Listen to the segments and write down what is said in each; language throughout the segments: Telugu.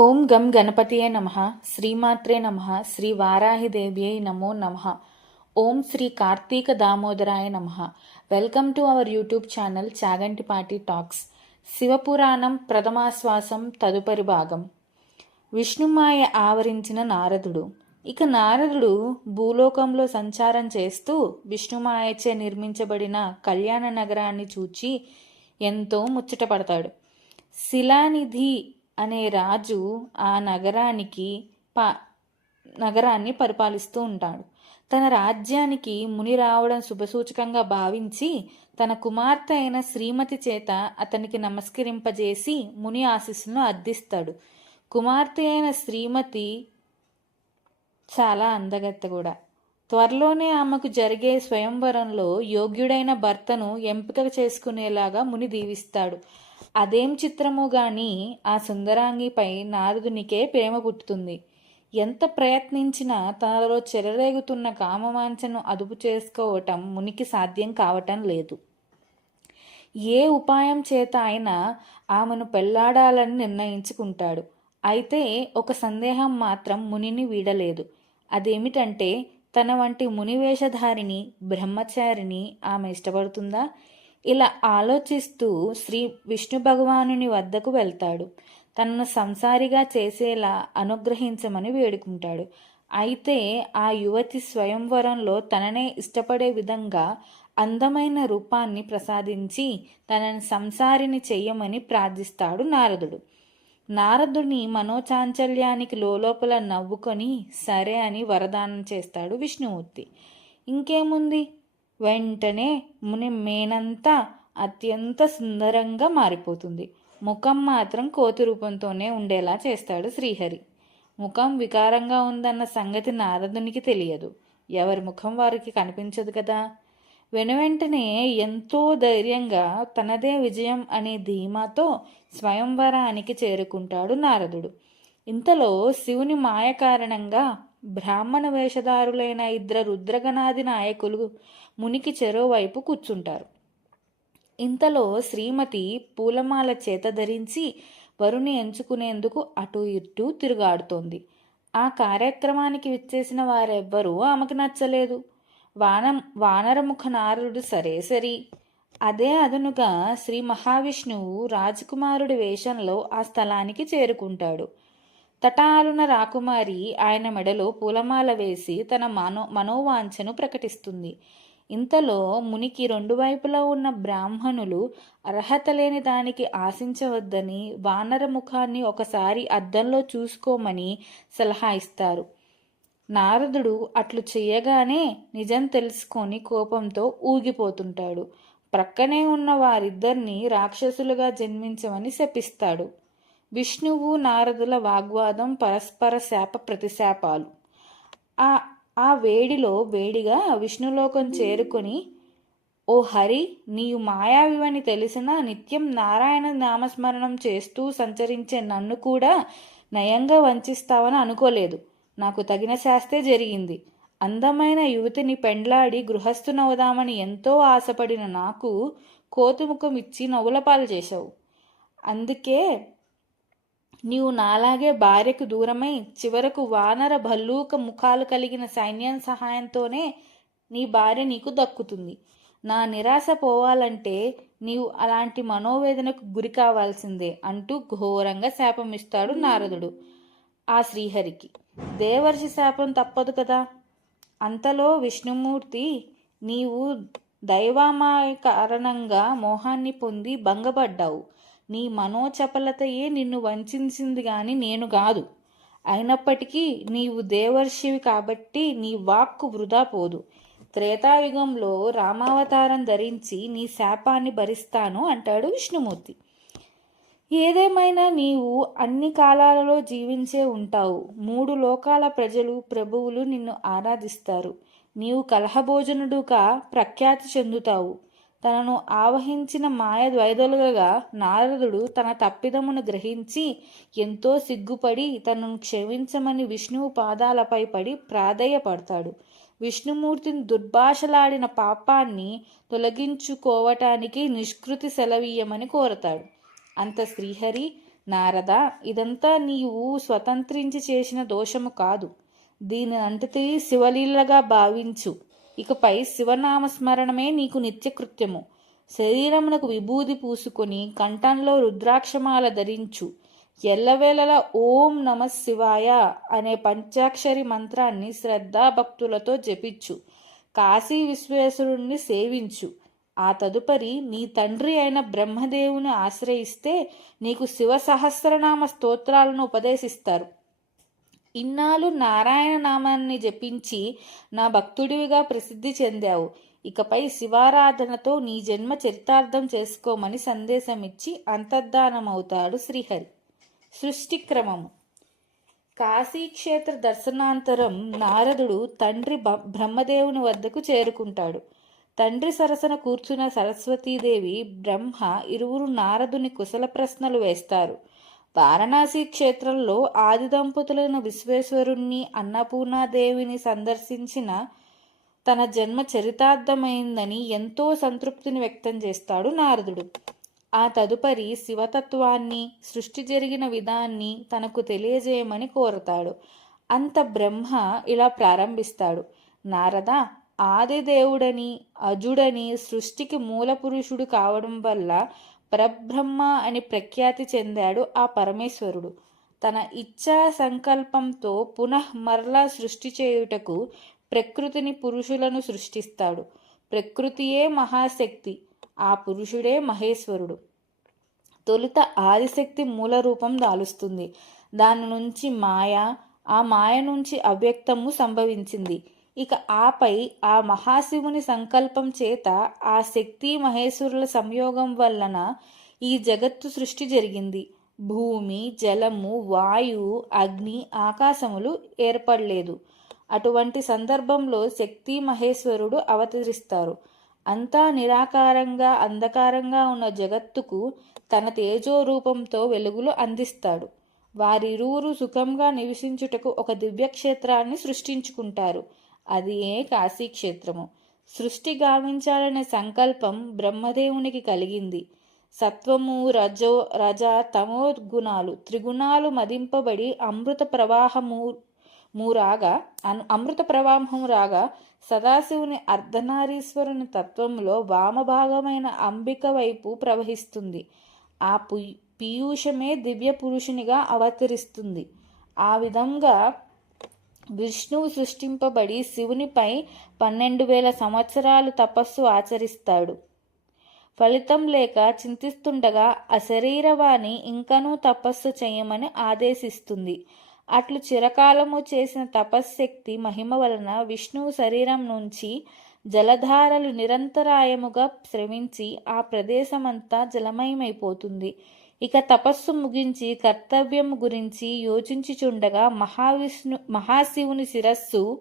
ఓం గం గణపతియే నమ శ్రీమాత్రే నమ శ్రీ వారాహిదేవ్యై నమో నమ. ఓం శ్రీ కార్తీక దామోదరాయ నమ. Welcome to our YouTube channel Chagantipati talks. Shivapuranam ప్రథమాశ్వాసం తదుపరి భాగం. విష్ణుమాయ ఆవరించిన నారదుడు. ఇక నారదుడు భూలోకంలో సంచారం చేస్తూ విష్ణుమాయచే నిర్మించబడిన కళ్యాణ నగరాన్ని చూచి ఎంతో ముచ్చటపడతాడు. శిలానిధి అనే రాజు ఆ నగరానికి పా నగరాన్ని పరిపాలిస్తూ ఉంటాడు. తన రాజ్యానికి ముని రావడం శుభసూచకంగా భావించి తన కుమార్తె అయిన శ్రీమతి చేత అతనికి నమస్కరింపజేసి ముని ఆశీస్సును అర్థిస్తాడు. కుమార్తె అయిన శ్రీమతి చాలా అందగత్త కూడా. త్వరలోనే ఆమెకు జరిగే స్వయంవరంలో యోగ్యుడైన భర్తను ఎంపిక చేసుకునేలాగా ముని దీవిస్తాడు. అదేం చిత్రము గాని ఆ సుందరాంగిపై నారదునికే ప్రేమ పుట్టుతుంది. ఎంత ప్రయత్నించినా తనలో చెలరేగుతున్న కామవాంఛను అదుపు చేసుకోవటం మునికి సాధ్యం కావటం లేదు. ఏ ఉపాయం చేత అయినా ఆమెను పెళ్ళాడాలని నిర్ణయించుకుంటాడు. అయితే ఒక సందేహం మాత్రం మునిని వీడలేదు. అదేమిటంటే తన వంటి మునివేషధారిని బ్రహ్మచారిని ఆమె ఇష్టపడుతుందా? ఇలా ఆలోచిస్తూ శ్రీ విష్ణు భగవానుని వద్దకు వెళ్తాడు. తనను సంసారిగా చేసేలా అనుగ్రహించమని వేడుకుంటాడు. అయితే ఆ యువతి స్వయంవరంలో తననే ఇష్టపడే విధంగా అందమైన రూపాన్ని ప్రసాదించి తనని సంసారిని చెయ్యమని ప్రార్థిస్తాడు నారదుడు. నారదుని మనోచాంచల్యానికి లోపల నవ్వుకొని సరే అని వరదానం చేస్తాడు విష్ణుమూర్తి. ఇంకేముంది? వెంటనే ముని మేనంతా అత్యంత సుందరంగా మారిపోతుంది. ముఖం మాత్రం కోతి రూపంతోనే ఉండేలా చేస్తాడు శ్రీహరి. ముఖం వికారంగా ఉందన్న సంగతి నారదునికి తెలియదు. ఎవరి ముఖం వారికి కనిపించదు కదా? వెనువెంటనే ఎంతో ధైర్యంగా తనదే విజయం అనే ధీమాతో స్వయంవరానికి చేరుకుంటాడు నారదుడు. ఇంతలో శివుని మాయ కారణంగా బ్రాహ్మణ వేషధారులైన ఇద్దరు రుద్రగణాది నాయకులు మునికి చెరోవైపు కూర్చుంటారు. ఇంతలో శ్రీమతి పూలమాల చేత ధరించి వరుని ఎంచుకునేందుకు అటు ఇటు తిరుగాడుతోంది. ఆ కార్యక్రమానికి విచ్చేసిన వారెవ్వరూ ఆమెకు నచ్చలేదు. వాన వానరముఖ నారుడు సరే సరి. అదే అదనుగా శ్రీ మహావిష్ణువు రాజకుమారుడి వేషంలో ఆ స్థలానికి చేరుకుంటాడు. తటాలున రాకుమారి ఆయన మెడలో పూలమాల వేసి తన మనో మనోవాంఛను ప్రకటిస్తుంది. ఇంతలో మునికి రెండు వైపులా ఉన్న బ్రాహ్మణులు అర్హత లేని దానికి ఆశించవద్దని వానర ముఖాన్ని ఒకసారి అద్దంలో చూసుకోమని సలహా ఇస్తారు. నారదుడు అట్లు చేయగానే నిజం తెలుసుకొని కోపంతో ఊగిపోతుంటాడు. ప్రక్కనే ఉన్న వారిద్దరిని రాక్షసులుగా జన్మించమని శపిస్తాడు. విష్ణువు నారదుల వాగ్వాదం పరస్పర శాప ప్రతిశాపాలు. ఆ ఆ వేడిలో వేడిగా విష్ణులోకం చేరుకొని ఓ హరి నీవు మాయావివని తెలిసిన నిత్యం నారాయణ నామస్మరణం చేస్తూ సంచరించే నన్ను కూడా నయంగా వంచిస్తావని అనుకోలేదు. నాకు తగిన శాస్తే జరిగింది. అందమైన యువతిని పెండ్లాడి గృహస్థునవుదామని ఎంతో ఆశపడిన నాకు కోతుముఖం ఇచ్చి నవ్వులపాలు చేశావు. అందుకే నీవు నాలాగే భార్యకు దూరమై చివరకు వానర భల్లూక ముఖాలు కలిగిన సైన్యం సహాయంతోనే నీ భార్య నీకు దక్కుతుంది. నా నిరాశ పోవాలంటే నీవు అలాంటి మనోవేదనకు గురి కావాల్సిందే అంటూ ఘోరంగా శాపమిస్తాడు నారదుడు ఆ శ్రీహరికి. దేవర్షి శాపం తప్పదు కదా? అంతలో విష్ణుమూర్తి నీవు దైవామాయ కారణంగా మోహాన్ని పొంది భంగపడ్డావు. నీ మనోచపలతయే నిన్ను వంచింది గాని నేను కాదు. అయినప్పటికీ నీవు దేవర్షివి కాబట్టి నీ వాక్కు వృధా పోదు. త్రేతాయుగంలో రామావతారం ధరించి నీ శాపాన్ని భరిస్తాను అంటాడు విష్ణుమూర్తి. ఏదేమైనా నీవు అన్ని కాలాలలో జీవించే ఉంటావు. మూడు లోకాల ప్రజలు ప్రభువులు నిన్ను ఆరాధిస్తారు. నీవు కలహభోజనుడుగా ప్రఖ్యాతి చెందుతావు. తనను ఆవహించిన మాయ ద్వైదలుగా నారదుడు తన తప్పిదమును గ్రహించి ఎంతో సిగ్గుపడి తనను క్షమించమని విష్ణువు పాదాలపై పడి ప్రాధేయపడతాడు. విష్ణుమూర్తిని దుర్భాషలాడిన పాపాన్ని తొలగించుకోవటానికి నిష్కృతి సెలవీయమని కోరతాడు. అంత శ్రీహరి నారద ఇదంతా నీవు స్వతంత్రించి చేసిన దోషము కాదు. దీని అంతటి శివలీలగా భావించు. ఇకపై శివనామస్మరణమే నీకు నిత్యకృత్యము. శరీరమునకు విభూది పూసుకొని కంఠంలో రుద్రాక్షమాల ధరించు. ఎల్లవేళలా ఓం నమ శివాయ అనే పంచాక్షరి మంత్రాన్ని శ్రద్ధాభక్తులతో జపించు. కాశీ విశ్వేశ్వరుణ్ణి సేవించు. ఆ తదుపరి నీ తండ్రి అయిన బ్రహ్మదేవుని ఆశ్రయిస్తే నీకు శివ సహస్రనామ స్తోత్రాలను ఉపదేశిస్తారు. ఇన్నాళ్ళు నారాయణ నామాన్ని జపించి నా భక్తుడివిగా ప్రసిద్ధి చెందావు. ఇకపై శివారాధనతో నీ జన్మ చరితార్థం చేసుకోమని సందేశం ఇచ్చి అంతర్ధానమవుతాడు శ్రీహరి. సృష్టిక్రమము. కాశీక్షేత్ర దర్శనాంతరం నారదుడు తండ్రి బ- బ్రహ్మదేవుని వద్దకు చేరుకుంటాడు. తండ్రి సరసన కూర్చున్న సరస్వతీదేవి బ్రహ్మ ఇరువురు నారదుని కుశల ప్రశ్నలు వేస్తారు. వారణాసి క్షేత్రంలో ఆది దంపతులైన విశ్వేశ్వరుణ్ణి అన్నపూర్ణాదేవిని సందర్శించిన తన జన్మ చరితార్థమైందని ఎంతో సంతృప్తిని వ్యక్తం చేస్తాడు నారదుడు. ఆ తదుపరి శివతత్వాన్ని సృష్టి జరిగిన విధాన్ని తనకు తెలియజేయమని కోరతాడు. అంత బ్రహ్మ ఇలా ప్రారంభిస్తాడు. నారద ఆది దేవుడని అజుడని సృష్టికి మూల పురుషుడు కావడం వల్ల పరబ్రహ్మ అని ప్రఖ్యాతి చెందాడు ఆ పరమేశ్వరుడు. తన ఇచ్ఛా సంకల్పంతో పునః మరలా సృష్టి చేయుటకు ప్రకృతిని పురుషులను సృష్టిస్తాడు. ప్రకృతియే మహాశక్తి ఆ పురుషుడే మహేశ్వరుడు. తొలుత ఆదిశక్తి మూల రూపం దాలుస్తుంది. దాని నుంచి మాయ ఆ మాయ నుంచి అవ్యక్తము సంభవించింది. ఇక ఆపై ఆ మహాశివుని సంకల్పం చేత ఆ శక్తి మహేశ్వరుల సంయోగం వలన ఈ జగత్తు సృష్టి జరిగింది. భూమి జలము వాయువు అగ్ని ఆకాశములు ఏర్పడలేదు. అటువంటి సందర్భంలో శక్తి మహేశ్వరుడు అవతరిస్తారు. అంతా నిరాకారంగా అంధకారంగా ఉన్న జగత్తుకు తన తేజో రూపంతో వెలుగులు అందిస్తాడు. వారిరువురు సుఖంగా నివసించుటకు ఒక దివ్యక్షేత్రాన్ని సృష్టించుకుంటారు. అది ఏ కాశీక్షేత్రము. సృష్టి గావించాలనే సంకల్పం బ్రహ్మదేవునికి కలిగింది. సత్వము రజో రజ తమో గుణాలు త్రిగుణాలు మదింపబడి అమృత ప్రవాహము మూరాగా అమృత ప్రవాహము రాగా సదాశివుని అర్ధనారీశ్వరుని తత్వంలో వామభాగమైన అంబిక వైపు ప్రవహిస్తుంది. ఆ పీయూషమే దివ్య పురుషునిగా అవతరిస్తుంది. ఆ విధంగా విష్ణువు సృష్టింపబడి శివునిపై పన్నెండు వేల సంవత్సరాలు తపస్సు ఆచరిస్తాడు. ఫలితం లేక చింతిస్తుండగా అశరీరవాణి ఇంకనూ తపస్సు చేయమని ఆదేశిస్తుంది. అట్లు చిరకాలము చేసిన తపశ్శక్తి మహిమ వలన విష్ణువు శరీరం నుంచి జలధారలు నిరంతరాయముగా శ్రమించి ఆ ప్రదేశమంతా జలమయమైపోతుంది. ఇక తపస్సు ముగించి కర్తవ్యం గురించి యోచించుచుండగా మహావిష్ణు మహాశివుని శిరస్సు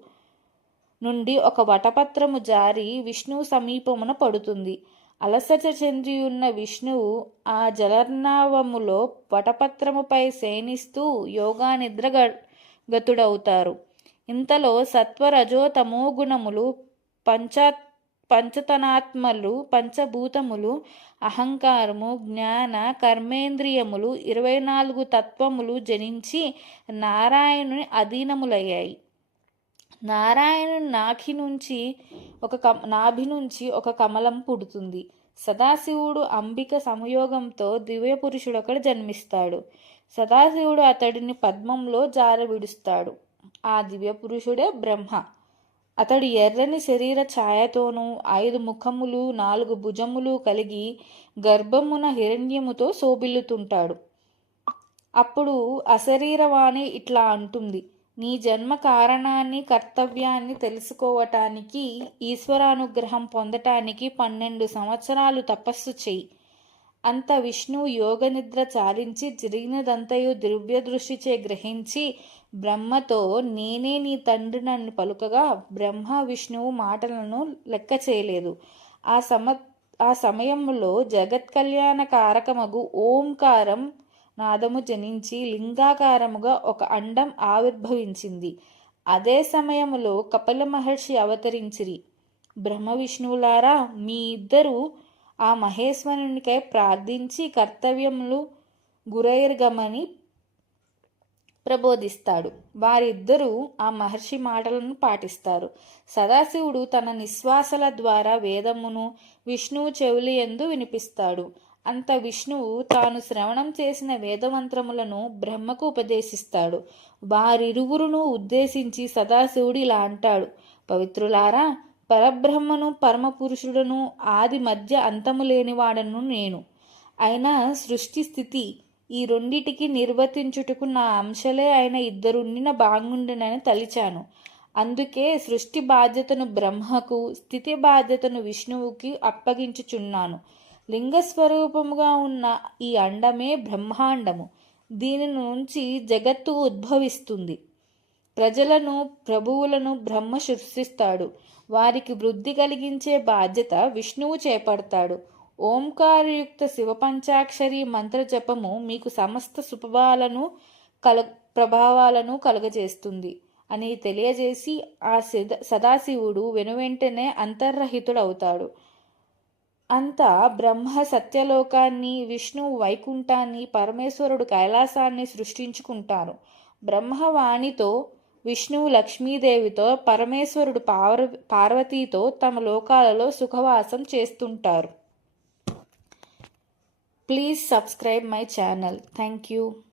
నుండి ఒక వటపత్రము జారి విష్ణువు సమీపమున పడుతుంది. అలసట చెందియున్న విష్ణువు ఆ జలర్ణావములో వటపత్రముపై శయనిస్తూ యోగా నిద్ర గ- గతుడవుతారు. ఇంతలో సత్వరజో తమో గుణములు పంచాత్ పంచతనాత్మలు పంచభూతములు అహంకారము జ్ఞాన కర్మేంద్రియములు ఇరవై నాలుగు తత్వములు జనించి నారాయణుని అధీనములయ్యాయి. నారాయణుని నాఖి నుంచి ఒక కమ నాభి నుంచి ఒక కమలం పుడుతుంది. సదాశివుడు అంబిక సంయోగంతో దివ్య పురుషుడొకడు జన్మిస్తాడు. సదాశివుడు అతడిని పద్మంలో జారవిడుస్తాడు. ఆ దివ్య పురుషుడే బ్రహ్మ. అతడు ఎర్రని శరీర ఛాయతోనూ ఐదు ముఖములు నాలుగు భుజములు కలిగి గర్భమున హిరణ్యముతో శోభిల్లుతుంటాడు. అప్పుడు అశరీరవాణి ఇట్లా అంటుంది నీ జన్మ కారణాన్ని కర్తవ్యాన్ని తెలుసుకోవటానికి ఈశ్వరానుగ్రహం పొందటానికి పన్నెండు సంవత్సరాలు తపస్సు చెయ్యి అంత విష్ణువు యోగ నిద్ర చాలించి జరిగినదంతయు దివ్య దృష్టిచే గ్రహించి బ్రహ్మతో నేనే నీ తండ్రి నన్ను పలుకగా బ్రహ్మ విష్ణువు మాటలను లెక్క చేయలేదు. ఆ సమ ఆ సమయంలో జగత్ కళ్యాణ కారకమగు ఓంకారం నాదము జనించి లింగాకారముగా ఒక అండం ఆవిర్భవించింది. అదే సమయములో కపిల మహర్షి అవతరించిరి. బ్రహ్మ విష్ణువులారా మీ ఇద్దరు ఆ మహేశ్వరునికై ప్రార్థించి కర్తవ్యములు గురైర్గమని ప్రబోధిస్తాడు. వారిద్దరూ ఆ మహర్షి మాటలను పాటిస్తారు. సదాశివుడు తన నిశ్వాసల ద్వారా వేదమును విష్ణువు చెవులి ఎందు వినిపిస్తాడు. అంత విష్ణువు తాను శ్రవణం చేసిన వేదమంత్రములను బ్రహ్మకు ఉపదేశిస్తాడు. వారిరువురును ఉద్దేశించి సదాశివుడు ఇలా అంటాడు. పవిత్రులారా పరబ్రహ్మను పరమపురుషుడను ఆది మధ్య అంతము లేనివాడను నేను. అయినా సృష్టి స్థితి ఈ రెండిటికి నిర్వర్తించుటకు నా అంశలే అయిన ఇద్దరుండిన బాగుండునని తలిచాను. అందుకే సృష్టి బాధ్యతను బ్రహ్మకు స్థితి బాధ్యతను విష్ణువుకి అప్పగించుచున్నాను. లింగస్వరూపముగా ఉన్న ఈ అండమే బ్రహ్మాండము. దీని నుంచి జగత్తు ఉద్భవిస్తుంది. ప్రజలను ప్రభువులను బ్రహ్మ సృష్టిస్తాడు. వారికి వృద్ధి కలిగించే బాధ్యత విష్ణువు చేపడతాడు. ఓంకారయుక్త శివపంచాక్షరి మంత్ర జపము మీకు సమస్త శుభాలను కల ప్రభావాలను కలుగజేస్తుంది అని తెలియజేసి ఆ సద సదాశివుడు వెనువెంటనే అంతర్రహితుడవుతాడు. అంతా బ్రహ్మ సత్యలోకాన్ని విష్ణువు వైకుంఠాన్ని పరమేశ్వరుడు కైలాసాన్ని సృష్టించుకుంటారు. బ్రహ్మవాణితో విష్ణువు లక్ష్మీదేవితో పరమేశ్వరుడు పార్వ పార్వతీతో తమ లోకాలలో సుఖవాసం చేస్తుంటారు. Please subscribe my channel. Thank you